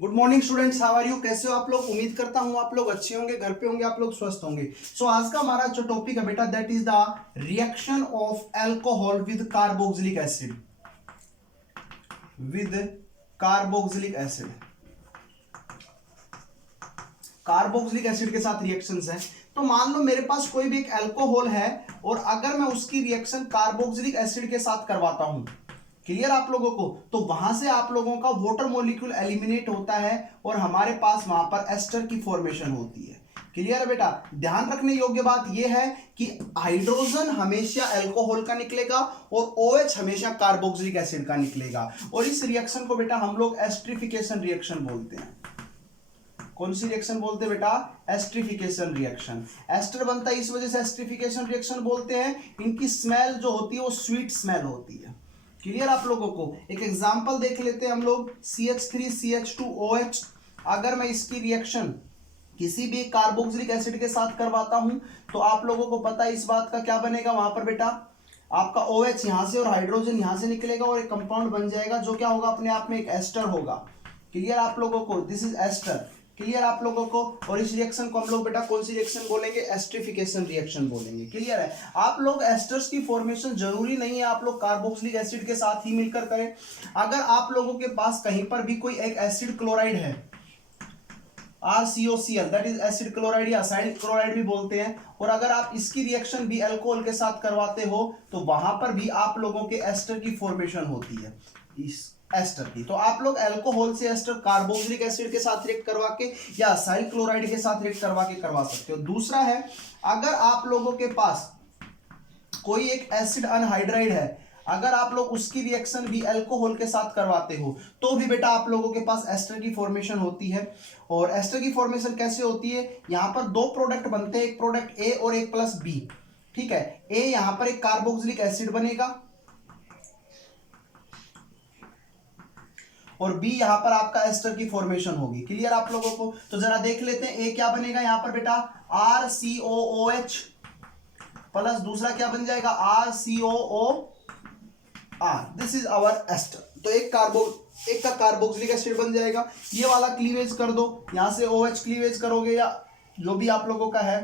Good morning students, how are you? कैसे हो आप लोग? उम्मीद करता हूँ आप लोग अच्छे होंगे, घर पे होंगे, आप लोग स्वस्थ होंगे। सो आज का हमारा जो टॉपिक है बेटा, that is the reaction of alcohol with carboxylic acid. With carboxylic acid, carboxylic acid के साथ रिएक्शंस हैं। तो मान लो मेरे पास कोई भी एक अल्कोहल है और अगर मैं उसकी रिएक्शन कार्बोक्सिलिक एसिड के साथ करवाता हूं, क्लियर आप लोगों को, तो वहां से आप लोगों का वाटर मॉलिक्यूल एलिमिनेट होता है और हमारे पास वहां पर एस्टर की फॉर्मेशन होती है। क्लियर है बेटा? ध्यान रखने योग्य बात यह है कि हाइड्रोजन हमेशा अल्कोहल का निकलेगा और OH हमेशा कार्बोक्सिलिक एसिड का निकलेगा। और इस रिएक्शन को बेटा हम लोग एस्ट्रिफिकेशन रिएक्शन बोलते हैं। कौन सी रिएक्शन बोलते हैं बेटा? Esterification reaction. एस्टर बनता है इस वजह से एस्ट्रिफिकेशन रिएक्शन बोलते हैं। इनकी स्मेल जो होती है वो स्वीट स्मेल होती है। क्लियर आप लोगों को? एक एग्जांपल देख लेते हैं हम लोग, CH3CH2OH। अगर मैं इसकी रिएक्शन किसी भी कार्बोक्सिलिक एसिड के साथ करवाता हूं तो आप लोगों को पता है इस बात का क्या बनेगा वहां पर बेटा, आपका OH यहां से और हाइड्रोजन यहां से निकलेगा और एक कंपाउंड बन जाएगा जो क्या होगा, अपने आप में एक एस्टर होगा। क्लियर आप लोगों को? This is ester. क्लियर आप लोगों को? और इस रिएक्शन को हम लोग बेटा कौन सी रिएक्शन बोलेंगे? एस्ट्रिफिकेशन रिएक्शन बोलेंगे। क्लियर है? आप लोग एस्टर्स की फॉर्मेशन जरूरी नहीं है आप लोग कार्बोक्सिलिक एसिड के साथ ही मिलकर करें। अगर आप लोगों के पास कहीं पर भी कोई एक एसिड क्लोराइड है, RCOCl, that is acid chloride या असाइल क्लोराइड भी बोलते हैं, और अगर आप इसकी रिएक्शन भी अल्कोहल के साथ करवाते हो तो वहां पर भी आप लोगों के एस्टर की फॉर्मेशन होती है, इस एस्टर की। तो आप लोग अल्कोहल से एस्टर कार्बोक्सिलिक एसिड के साथ रिएक्ट करवा के या असाइल क्लोराइड के साथ रिएक्ट करवा सकते हो। दूसरा है, अगर आप लोगों के पास कोई एक एसिड अनहाइड्राइड है, अगर आप लोग उसकी रिएक्शन भी अल्कोहल के साथ करवाते हो तो भी बेटा आप लोगों के पास एस्टर की फॉर्मेशन होती है। और एस्टर की फॉर्मेशन कैसे होती है? यहां पर दो प्रोडक्ट बनते हैं, एक प्रोडक्ट ए और एक प्लस बी। ठीक है? ए यहां पर एक कार्बोक्सिलिक एसिड बनेगा और बी यहां पर आपका एस्टर की फॉर्मेशन होगी। क्लियर आप लोगों को? तो जरा देख लेते हैं, ए क्या बनेगा यहां पर बेटा? RCOOH प्लस दूसरा क्या बन जाएगा? RCOOR। This is our ester. तो एक का कार्बोक्सिलिक एसिड बन जाएगा। ये वाला क्लीवेज कर दो, यहां से OH क्लीवेज करोगे या जो भी आप लोगों का है,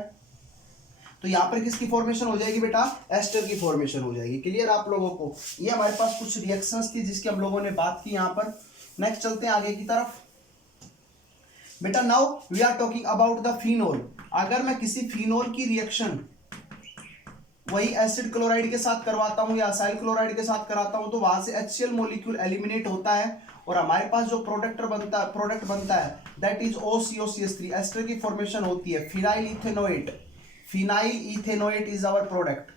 तो यहां पर किसकी फॉर्मेशन हो जाएगी बेटा? एस्टर की फॉर्मेशन हो जाएगी। क्लियर आप लोगों को? ये हमारे पास कुछ रिएक्शंस थी जिसकी हम लोगों ने बात की यहां पर। नेक्स्ट चलते हैं आगे की तरफ बेटा। Now we are talking about the phenol. अगर मैं किसी फिनोल की रिएक्शन वही एसिड क्लोराइड के साथ करवाता हूं या असाइल क्लोराइड के साथ कराता हूं तो वहां से HCl मॉलिक्यूल एलिमिनेट होता है और हमारे पास जो प्रोडक्ट बनता है दैट इज OCOCH3। एस्टर की फॉर्मेशन होती है phenyl ethanoate. Phenyl ethanoate is our product.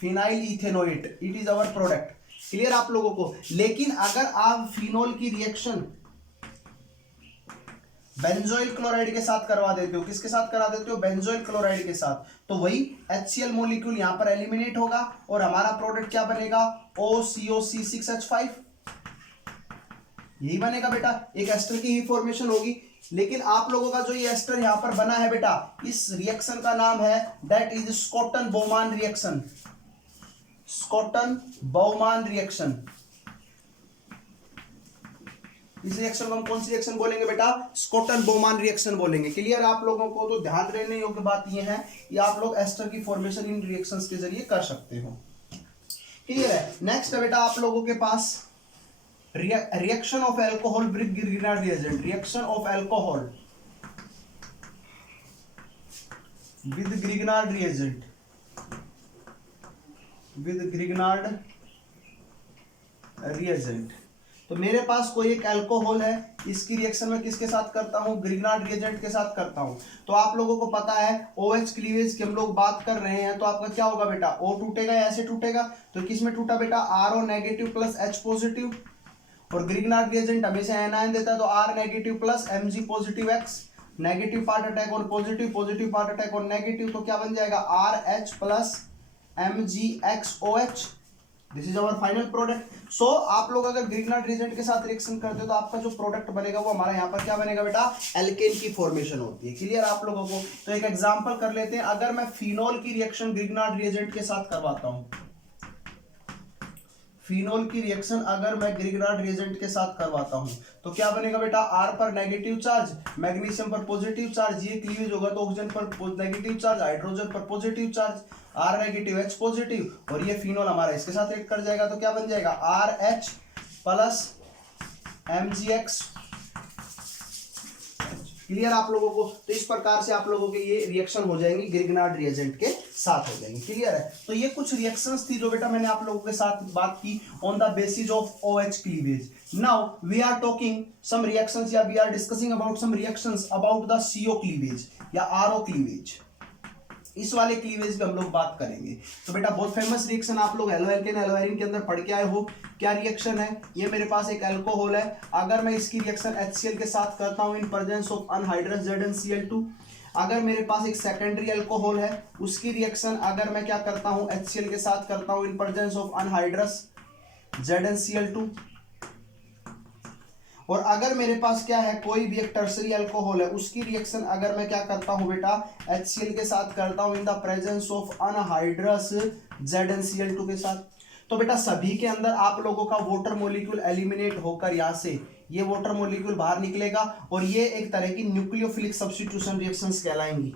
Phenyl ethanoate it is our product. Clear आप लोगों को? लेकिन अगर आप फिनोल की रिएक्शन बेंजोइल क्लोराइड के साथ करवा देते हो, किसके साथ करा देते हो? बेंजोइल क्लोराइड के साथ, तो वही HCl मॉलिक्यूल यहां पर एलिमिनेट होगा और हमारा प्रोडक्ट क्या बनेगा? OCOC6H5। यही बनेगा बेटा, एक एस्टर की ही फॉर्मेशन होगी। लेकिन आप लोगों का जो ये एस्टर यहां पर बना है बेटा, इस रिएक्शन का नाम है that is Schotten Baumann reaction. Schotten Baumann reaction. इस रिएक्शन को हम कौन सी रिएक्शन बोलेंगे बेटा? स्कॉटन बोमान रिएक्शन बोलेंगे। क्लियर आप लोगों को? तो ध्यान रहने योग्य बात यह है कि आप लोग एस्टर की फॉर्मेशन इन रिएक्शंस के जरिए कर सकते हो। क्लियर है? नेक्स्ट है बेटा आप लोगों के पास reaction of alcohol with Grignard reagent. Reaction of alcohol with Grignard reagent, with Grignard reagent. तो मेरे पास कोई एक अल्कोहल है, इसकी रिएक्शन में किसके साथ करता हूं? ग्रिग्नार्ड रिएजेंट के साथ करता हूं। तो आप लोगों को पता है OH क्लीवेज की हम लोग बात कर रहे हैं, तो आपका क्या होगा बेटा? O टूटेगा या ऐसे टूटेगा? तो किस में टूटा बेटा? RO negative plus H positive. और ग्रिग्नार्ड रिएजेंट हमेशा एनायन देता है, तो R negative plus Mg positive X। Negative part attack और पॉजिटिव, पॉजिटिव पार्ट अटैक और नेगेटिव, तो क्या बन जाएगा? RH plus MgXOH। This is our final product. So आप लोग अगर ग्रिग्नार्ड रिएजेंट के साथ रिएक्शन करते हो तो आपका जो प्रोडक्ट बनेगा वो हमारा यहाँ पर क्या बनेगा बेटा? एल्केन की फॉर्मेशन होती है। क्लियर आप लोगों को? तो एक एग्जांपल कर लेते हैं। अगर मैं फिनोल की रिएक्शन ग्रिग्नार्ड रिएजेंट के साथ करवाता हूं, फिनोल की रिएक्शन अगर मैं ग्रिगनार्ड रिएजेंट के साथ करवाता हूं तो क्या बनेगा बेटा, R पर नेगेटिव चार्ज, मैग्नीशियम पर पॉजिटिव चार्ज, ये क्लीवेज होगा तो ऑक्सीजन पर नेगेटिव चार्ज, हाइड्रोजन पर positive charge, R negative H positive, और ये फिनोल हमारा इसके साथ रिएक्ट कर जाएगा तो क्या बन जाएगा, RH प्लस MgX। क्लियर आप लोगों को? तो इस प्रकार से आप लोगों के ये रिएक्शन हो जाएंगे ग्रिगनार्ड रिएजेंट के साथ हो जाएंगे। क्लियर है? तो ये कुछ रिएक्शंस थी जो बेटा मैंने आप लोगों के साथ बात की on the basis of OH cleavage. Now we are talking some reactions या we are discussing about some reactions about the CO cleavage या RO क्लीवेज। इस वाले क्लीवेज पे हम लोग बात करेंगे। तो बेटा बहुत फेमस रिएक्शन आप लोग एलो एल्केन एलो एरिन के अंदर पढ़ के आए हो। क्या रिएक्शन है ये? मेरे पास एक अल्कोहल है, अगर मैं इसकी रिएक्शन HCl के साथ करता हूं in presence of anhydrous ZnCl2। अगर मेरे पास एक सेकेंडरी अल्कोहल है, उसकी रिएक्शन अगर मैं क्या करता हूं HCl के साथ करता हूं in presence of anhydrous ZnCl2। और अगर मेरे पास क्या है, कोई भी एक टर्सरी अल्कोहल है, उसकी रिएक्शन अगर मैं क्या करता हूं बेटा HCl के साथ करता हूं इन the presence of anhydrous ZnCl2 के साथ, तो बेटा सभी के अंदर आप लोगों का वाटर मॉलिक्यूल एलिमिनेट होकर यहां से ये वाटर मॉलिक्यूल बाहर निकलेगा और ये एक तरह की न्यूक्लियोफिलिक सब्स्टिट्यूशन रिएक्शंस कहलाएंगी।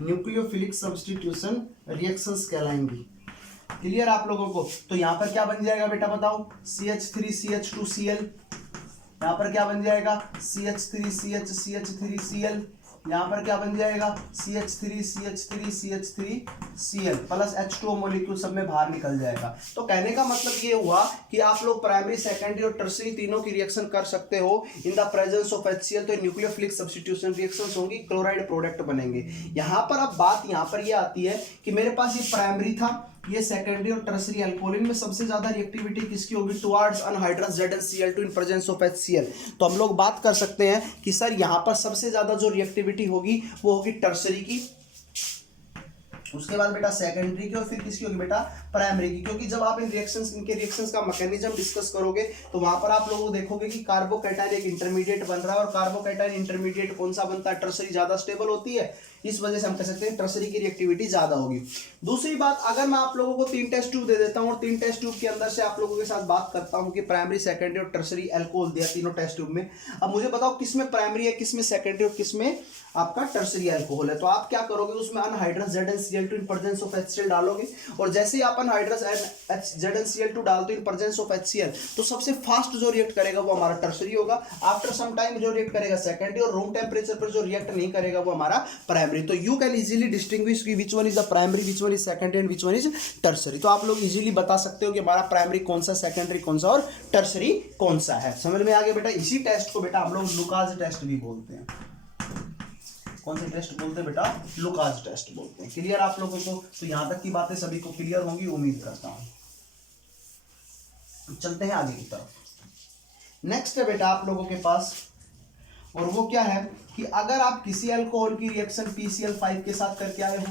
न्यूक्लियोफिलिक सब्स्टिट्यूशन रिएक्शंस कहलाएंगी। क्लियर आप लोगों को? तो यहां पर क्या बन जाएगा बेटा बताओ, CH3CH2Cl, यहां पर क्या बन जाएगा CH3CH3Cl, यहां पर क्या बन जाएगा CH3CH3CH3Cl प्लस H2O मॉलिक्यूल सब में बाहर निकल जाएगा। तो कहने का मतलब ये हुआ कि आप लोग प्राइमरी सेकेंडरी और टर्सरी तीनों की रिएक्शन कर सकते हो इन द प्रेजेंस ऑफ HCl। तो न्यूक्लियोफिलिक सब्स्टिट्यूशन रिएक्शंस होंगी, क्लोराइड प्रोडक्ट बनेंगे। यहां पर अब बात यहां पर ये आती है कि मेरे पास ये प्राइमरी था, ये सेकेंडरी और टर्सरी अल्कोहल में सबसे ज्यादा रिएक्टिविटी किसकी होगी, towards anhydrous ZnCl2 in presence of HCl। तो हम लोग बात कर सकते हैं कि सर यहां पर सबसे ज्यादा जो रिएक्टिविटी होगी वो होगी टर्सरी की, उसके बाद बेटा सेकेंडरी की, और फिर किसकी होगी बेटा प्राइमरी की। क्योंकि जब आप इनके रिएक्शंस का मैकेनिज्म डिस्कस करोगे तो वहां पर आप लोगों को देखोगे कि कार्बोकैटायन एक इंटरमीडिएट बन रहा है, और कार्बोकैटायन इंटरमीडिएट कौन सा बनता है, टर्सरी ज्यादा स्टेबल होती है, इस वजह से हम कह सकते हैं टर्सरी की रिएक्टिविटी ज्यादा होगी। दूसरी बात, अगर मैं आप लोगों को 3 टेस्ट ट्यूब दे देता हूं और 3 टेस्ट ट्यूब के अंदर से आप लोगों के साथ बात करता हूं कि प्राइमरी सेकेंडरी और टर्सरी अल्कोहल दिया तीनों टेस्ट ट्यूब में, अब मुझे बताओ किसमें प्राइमरी है, किसमें सेकेंडरी और किसमें आपका टर्सरी अल्कोहल है। तो आप क्या करोगे, उसमें anhydrous ZnCl2 in presence of HCl डालोगे, और जैसे ही आप अनहाइड्रस ZnCl2 डालते हो इन प्रेजेंस ऑफ HCl, तो सबसे फास्ट जो रिएक्ट करेगा वो हमारा टर्सरी होगा। आफ्टर सम टाइम जो रिएक्ट करेगा सेकेंडरी, और रूम टेम्परेचर पर जो रिएक्ट नहीं करेगा वो हमारा प्राइमरी। तो यू कैन इजीली डिस्टिंग्विश कि which one is the primary, which one is secondary and which one is tertiary. तो आप लोग इजीली बता सकते हो कि हमारा प्राइमरी कौन सा, सेकेंडरी कौन सा और टर्सरी कौन सा है। समझ में आ गया बेटा? इसी टेस्ट को बेटा हम लोग लुकास टेस्ट भी बोलते हैं। कौन से टेस्ट बोलते हैं बेटा? लुकास टेस्ट बोलते हैं। क्लियर आप लोगों को? तो यहां तक की बातें सभी को क्लियर होंगी उम्मीद करता हूं। चलते हैं आगे की तरफ। नेक्स्ट है बेटा आप लोगों के पास, और वो क्या है कि अगर आप किसी अल्कोहल की रिएक्शन PCl5 के साथ करके आए हो,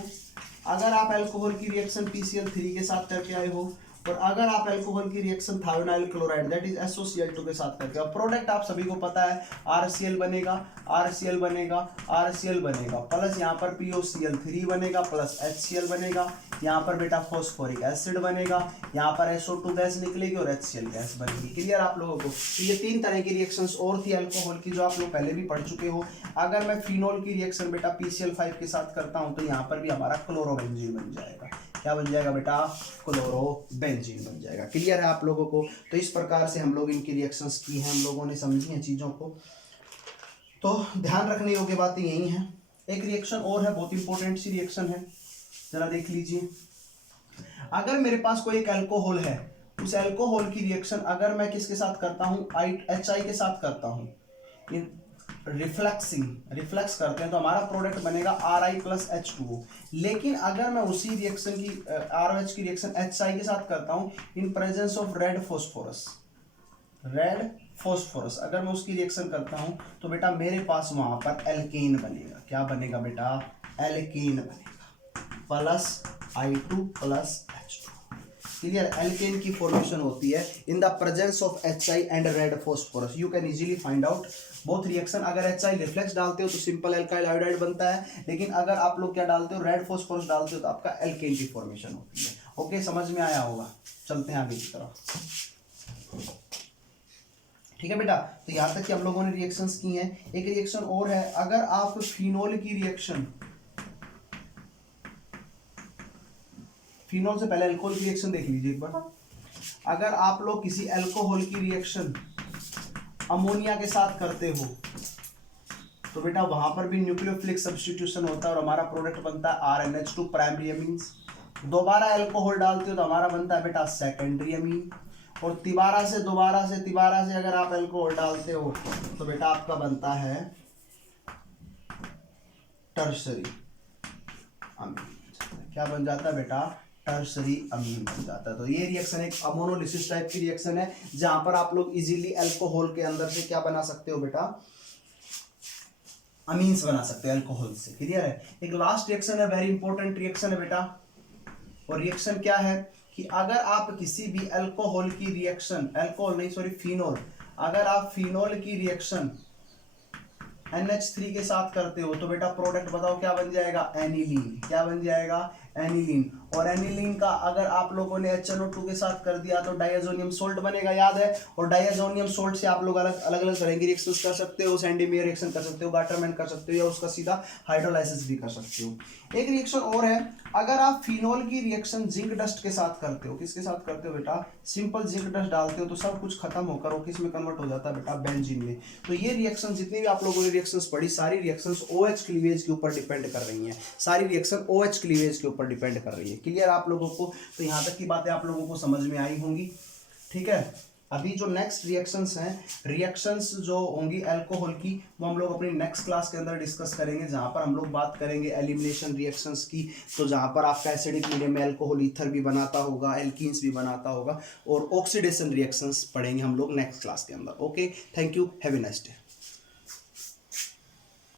अगर आप अल्कोहल की रिएक्शन PCl3 के साथ करके आए हो, और अगर आप अल्कोहल की reaction thionyl chloride that is SOCl2 के साथ करके, अब प्रोडक्ट आप सभी को पता है RCl बनेगा, RCl बनेगा, RCl बनेगा, प्लस यहाँ पर POCl3 बनेगा, प्लस HCl बनेगा, यहाँ पर बेटा फॉस्फोरिक एसिड बनेगा, यहाँ पर SO2 गैस निकलेगी और HCl गैस बनेगी। क्लियर आप लोगों को? तो ये 3 तरह की रिएक्शंस और थी अल्कोहल की जो आप लोग पहले भी पढ़ चुके हो। अगर मैं फिनोल की रिएक्शन बेटा PCl5 के साथ करता हूँ तो यहाँ पर भी हमारा क्लोरोबेंजीन बन जाएगा। क्या बन जाएगा बेटा? क्लोरोबेंजीन बन जाएगा। क्लियर है आप लोगों को? तो इस प्रकार से हम लोग इनकी रिएक्शंस की हैं, हम लोगों ने समझी हैं चीज़ों को। तो ध्यान रखने योग्य बातें यही हैं। एक रिएक्शन और है, बहुत इंपॉर्टेंट सी रिएक्शन है, जरा देख लीजिए। अगर मेरे पास कोई एक अल्कोहल है, उस अल्कोहल की रिएक्शन अगर मैं किसके साथ करता हूँ, HI के साथ करता हूँ, रिफ्लेक्स करते हैं तो हमारा प्रोडक्ट बनेगा Ri प्लस H2O। लेकिन अगर मैं उसी रिएक्शन की ROH की रिएक्शन HI के साथ करता हूं in presence of red phosphorus, अगर मैं उसकी रिएक्शन करता हूं तो बेटा मेरे पास वहां पर एल्केन बनेगा। क्या बनेगा बेटा? एल्केन बनेगा, plus I2 plus H2। Clear? Alkene की फॉर्मेशन होती है in the presence of HI and red phosphorus. You can easily find out both reaction. अगर HI रिफ्लेक्स डालते हो तो सिंपल एल्काइल आयोडाइड बनता है, लेकिन अगर आप लोग क्या डालते हो, रेड फॉस्फोरस डालते हो तो आपका एल्केन की फॉर्मेशन होती है। ओके, समझ में आया होगा। चलते हैं आगे की तरफ। ठीक है बेटा, तो यहां तक कि हम लोगों ने रिएक्शंस की हैं। एक रिएक्शन और है, अगर आप फिनोल की रिएक्शन, फिनोल से पहले अल्कोहल की रिएक्शन देख लीजिए एक बार। अगर आप लोग किसी अल्कोहल की रिएक्शन अमोनिया के साथ करते हो तो बेटा वहां पर भी न्यूक्लियोफिलिक सब्स्टिट्यूशन होता है और हमारा प्रोडक्ट बनता है RNH2 प्राइमरी अमीन्स। दोबारा अल्कोहल डालते हो तो हमारा बनता है बेटा सेकेंडरी अमीन। और तिबारा से अगर आप अल्कोहल डालते हो तो बेटा आपका बनता है टर्शरी अमीन। क्या बन जाता है बेटा? टर्शरी अमीन बन जाता है। तो ये रिएक्शन एक अमोनोलिसिस टाइप की रिएक्शन है, जहां पर आप लोग इजीली अल्कोहल के अंदर से क्या बना सकते हो बेटा? अमीन्स बना सकते हैं अल्कोहल से। क्लियर है? एक लास्ट रिएक्शन है, वेरी इंपॉर्टेंट रिएक्शन है बेटा। और रिएक्शन क्या है कि अगर आप किसी भी अल्कोहल की रिएक्शन, अल्कोहल नहीं सॉरी फिनोल, अगर आप फिनोल की रिएक्शन NH3 के साथ करते हो तो बेटा प्रोडक्ट बताओ क्या बन जाएगा? एनिलीन। क्या बन जाएगा? एनिलीन। और एनिलीन का अगर आप लोगों ने HNO2 के साथ कर दिया तो डायजोनियम सोल्ट बनेगा, याद है? और डायजोनियम सोल्ट से आप लोग अलग अलग तरह की रिएक्शंस कर सकते हो, सैंडी-मेयर रिएक्शन कर सकते हो, गाटरमैन कर सकते हो, या उसका सीधा हाइड्रोलाइसिस भी कर सकते हो। एक रिएक्शन और है, अगर आप फिनोल की रिएक्शन जिंक डस्ट के साथ करते हो, किसके साथ करते हो बेटा? सिंपल जिंक डस्ट डालते हो तो सब कुछ खत्म होकर वो किस में कन्वर्ट हो जाता है बेटा? बेंजीन में। तो ये रिएक्शन जितनी भी आप लोगों ने रिएक्शंस पढ़ी, सारी रिएक्शंस OH क्लीवेज के ऊपर डिपेंड कर रही हैं। सारी रिएक्शन OH क्लीवेज के ऊपर डिपेंड कर रही है। क्लियर आप लोगों को? तो यहाँ तक की बातें आप लोगों को समझ में आई होंगी। ठीक है, अभी जो नेक्स्ट रिएक्शंस हैं, रिएक्शंस जो होंगी अल्कोहल की, वो हम लोग अपनी नेक्स्ट क्लास के अंदर डिस्कस करेंगे, जहां पर हम लोग बात करेंगे एलिमिनेशन रिएक्शंस की। तो जहां पर आपका एसिडिक मीडियम में अल्कोहल ईथर भी बनाता होगा, एल्कीन्स भी बनाता होगा, और ऑक्सीडेशन रिएक्शंस पढ़ेंगे हम लोग नेक्स्ट क्लास के अंदर। Okay, thank you, have a nice day.